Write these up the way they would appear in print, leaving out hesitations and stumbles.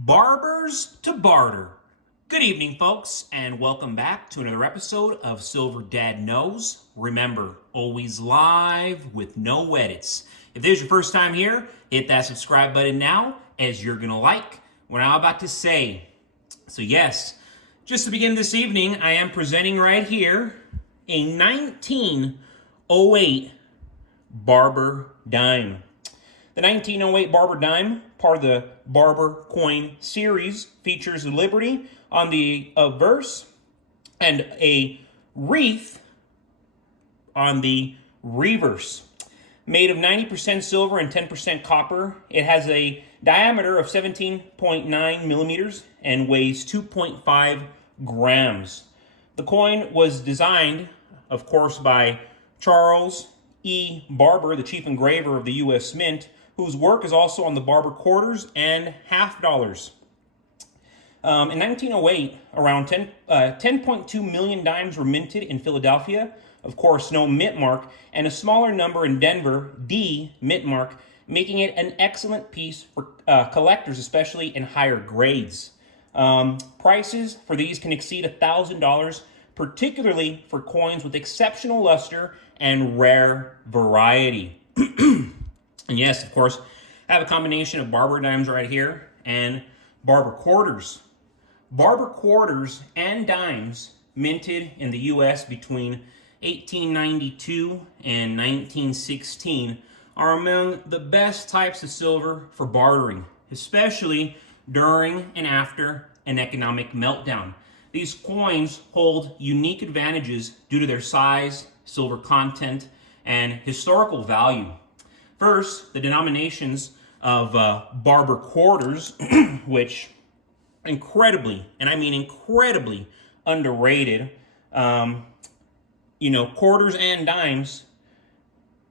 Barbers to barter. Good evening, folks, and welcome back to another episode of Silver Dad Knows. Remember, always live with no edits. If this is your first time here, hit that subscribe button now, as you're going to like what I'm about to say. So yes, just to begin this evening, I am presenting right here a 1908 Barber dime. The 1908 Barber dime, part of the Barber coin series, features a liberty on the obverse and a wreath on the reverse. Made of 90% silver and 10% copper, it has a diameter of 17.9 millimeters and weighs 2.5 grams. The coin was designed, of course, by Charles E. Barber, the chief engraver of the U.S. Mint, whose work is also on the Barber quarters and half dollars. In 1908, around 10.2 million dimes were minted in Philadelphia. Of course, no mint mark, and a smaller number in Denver, D mint mark, making it an excellent piece for collectors, especially in higher grades. Prices for these can exceed $1,000, particularly for coins with exceptional luster and rare variety. And yes, of course, I have a combination of Barber dimes right here and Barber quarters. Barber quarters and dimes minted in the U.S. between 1892 and 1916 are among the best types of silver for bartering, especially during and after an economic meltdown. These coins hold unique advantages due to their size, silver content, and historical value. First, the denominations of Barber quarters, which incredibly, and I mean incredibly, underrated. Quarters and dimes,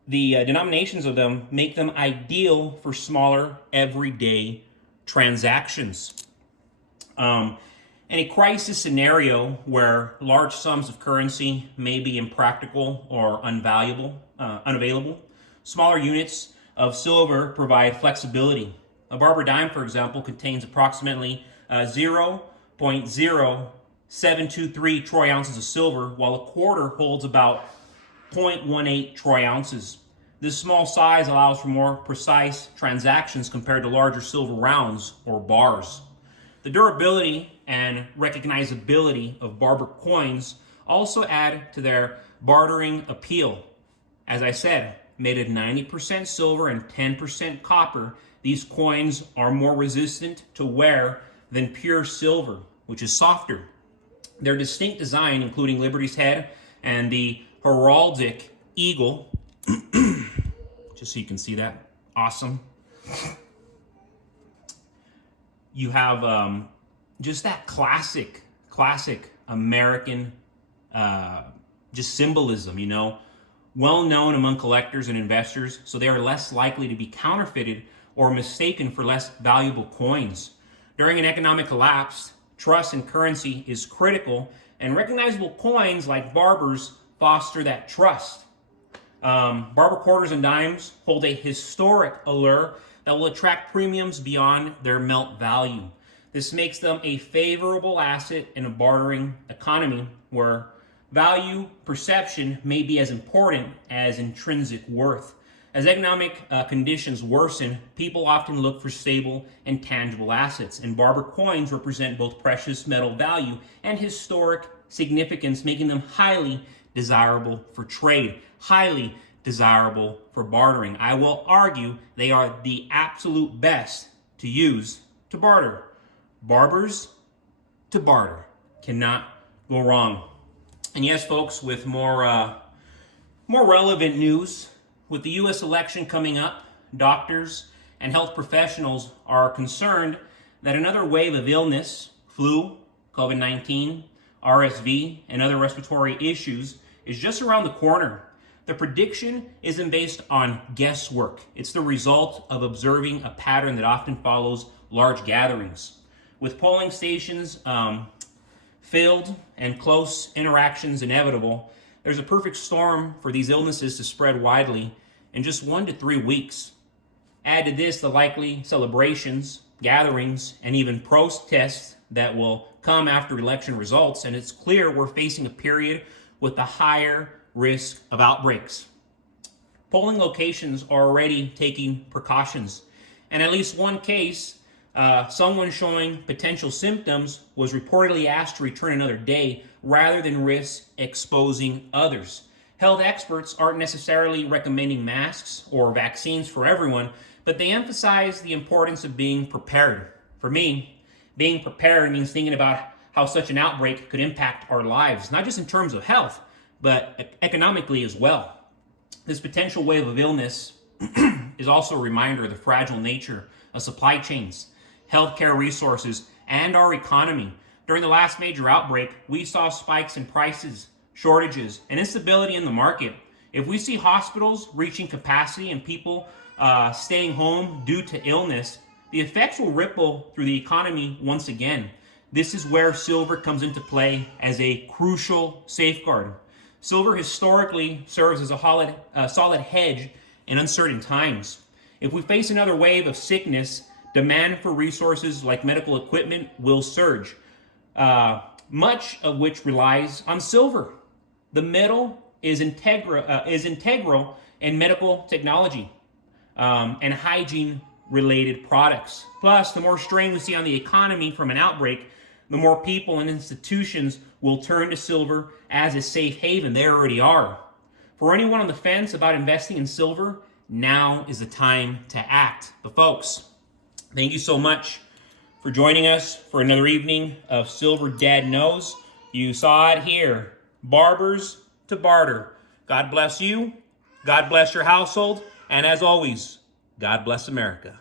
the denominations of them make them ideal for smaller, everyday transactions. In a crisis scenario where large sums of currency may be impractical or unavailable, smaller units of silver provide flexibility. A Barber dime, for example, contains approximately 0.0723 troy ounces of silver, while a quarter holds about 0.18 troy ounces. This small size allows for more precise transactions compared to larger silver rounds or bars. The durability and recognizability of Barber coins also add to their bartering appeal. As I said, made of 90% silver and 10% copper, these coins are more resistant to wear than pure silver, which is softer. Their distinct design, including Liberty's head and the heraldic eagle, just so you can see that, awesome. You have just that classic American just symbolism, well known among collectors and investors, so they are less likely to be counterfeited or mistaken for less valuable coins. During an economic collapse, trust in currency is critical, and recognizable coins like Barbers foster that trust. Barber quarters and dimes hold a historic allure that will attract premiums beyond their melt value. This makes them a favorable asset in a bartering economy where value perception may be as important as intrinsic worth. As economic conditions worsen, people often look for stable and tangible assets, and Barber coins represent both precious metal value and historic significance, making them highly desirable for trade, highly desirable for bartering. I will argue they are the absolute best to use to barter. Barbers to barter. Cannot go wrong. And yes, folks, with more relevant news, with the U.S. election coming up, doctors and health professionals are concerned that another wave of illness, flu, COVID-19, RSV, and other respiratory issues is just around the corner. The prediction isn't based on guesswork. It's the result of observing a pattern that often follows large gatherings. With polling stations filled and close interactions inevitable, there's a perfect storm for these illnesses to spread widely in just 1 to 3 weeks. Add to this the likely celebrations gatherings, and even protests that will come after election results, and it's clear we're facing a period with a higher risk of outbreaks. Polling locations are already taking precautions. In at least one case, someone showing potential symptoms was reportedly asked to return another day rather than risk exposing others. Health experts aren't necessarily recommending masks or vaccines for everyone, but they emphasize the importance of being prepared. For me, being prepared means thinking about how such an outbreak could impact our lives, not just in terms of health, but economically as well. This potential wave of illness is also a reminder of the fragile nature of supply chains, healthcare resources, and our economy. During the last major outbreak, we saw spikes in prices, shortages, and instability in the market. If we see hospitals reaching capacity and people staying home due to illness, the effects will ripple through the economy once again. This is where silver comes into play as a crucial safeguard. Silver historically serves as a solid hedge in uncertain times. If we face another wave of sickness, demand for resources like medical equipment will surge, much of which relies on silver. The metal is integral in medical technology and hygiene-related products. Plus, the more strain we see on the economy from an outbreak, the more people and institutions will turn to silver as a safe haven. They already are. For anyone on the fence about investing in silver, now is the time to act. But folks, thank you so much for joining us for another evening of Silver Dad Knows. You saw it here. Barbers to barter. God bless you. God bless your household. And as always, God bless America.